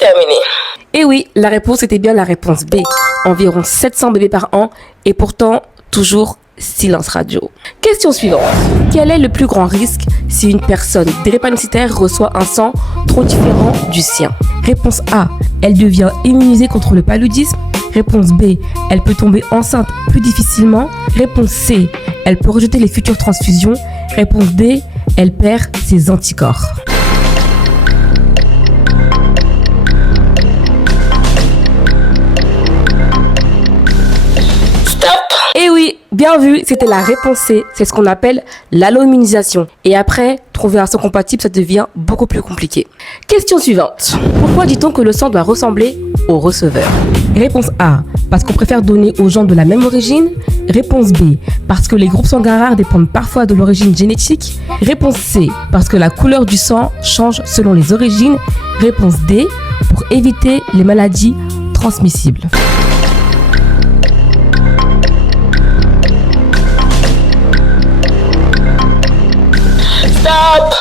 terminé. Et oui, la réponse était bien la réponse B. Environ 700 bébés par an et pourtant toujours silence radio. Question suivante. Quel est le plus grand risque si une personne drépanocytaire reçoit un sang trop différent du sien? Réponse A. Elle devient immunisée contre le paludisme. Réponse B. Elle peut tomber enceinte plus difficilement. Réponse C. Elle peut rejeter les futures transfusions. Réponse D. Elle perd ses anticorps. Et oui, bien vu, c'était la réponse C. C'est ce qu'on appelle l'alloimmunisation. Et après, trouver un sang compatible, ça devient beaucoup plus compliqué. Question suivante. Pourquoi dit-on que le sang doit ressembler au receveur? Réponse A. Parce qu'on préfère donner aux gens de la même origine. Réponse B. Parce que les groupes sanguins rares dépendent parfois de l'origine génétique. Réponse C. Parce que la couleur du sang change selon les origines. Réponse D. Pour éviter les maladies transmissibles. Stop.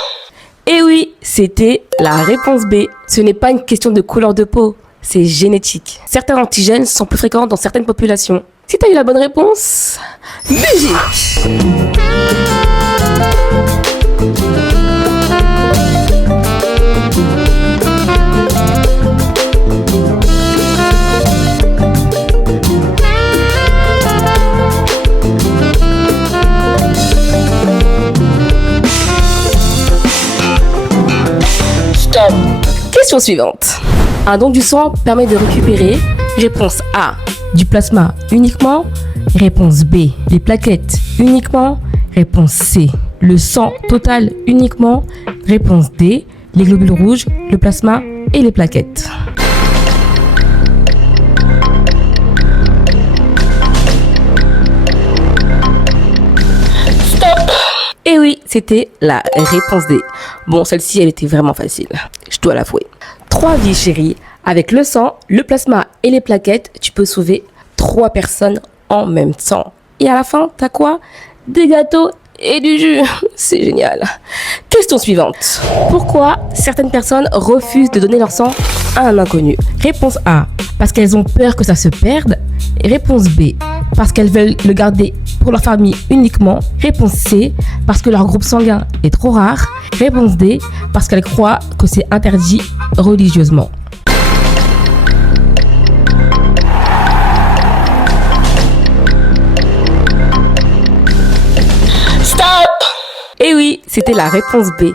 Et oui, c'était la réponse B. Ce n'est pas une question de couleur de peau, c'est génétique. Certains antigènes sont plus fréquents dans certaines populations. Si tu as eu la bonne réponse, musique. Stop. Question suivante. Un don du sang permet de récupérer, réponse A, du plasma uniquement, réponse B, les plaquettes uniquement, réponse C, le sang total uniquement, réponse D, les globules rouges, le plasma et les plaquettes. Stop. Et oui, c'était la réponse D. Bon, celle-ci, elle était vraiment facile, je dois l'avouer. 3 vies, chérie. Avec le sang, le plasma et les plaquettes, tu peux sauver 3 personnes en même temps. Et à la fin, t'as quoi? Des gâteaux et du jus. C'est génial. Question suivante. Pourquoi certaines personnes refusent de donner leur sang à un inconnu? Réponse A. Parce qu'elles ont peur que ça se perde. Réponse B. Parce qu'elles veulent le garder pour leur famille uniquement. Réponse C. Parce que leur groupe sanguin est trop rare. Réponse D. Parce qu'elles croient que c'est interdit religieusement. Stop. Et oui, c'était la réponse B.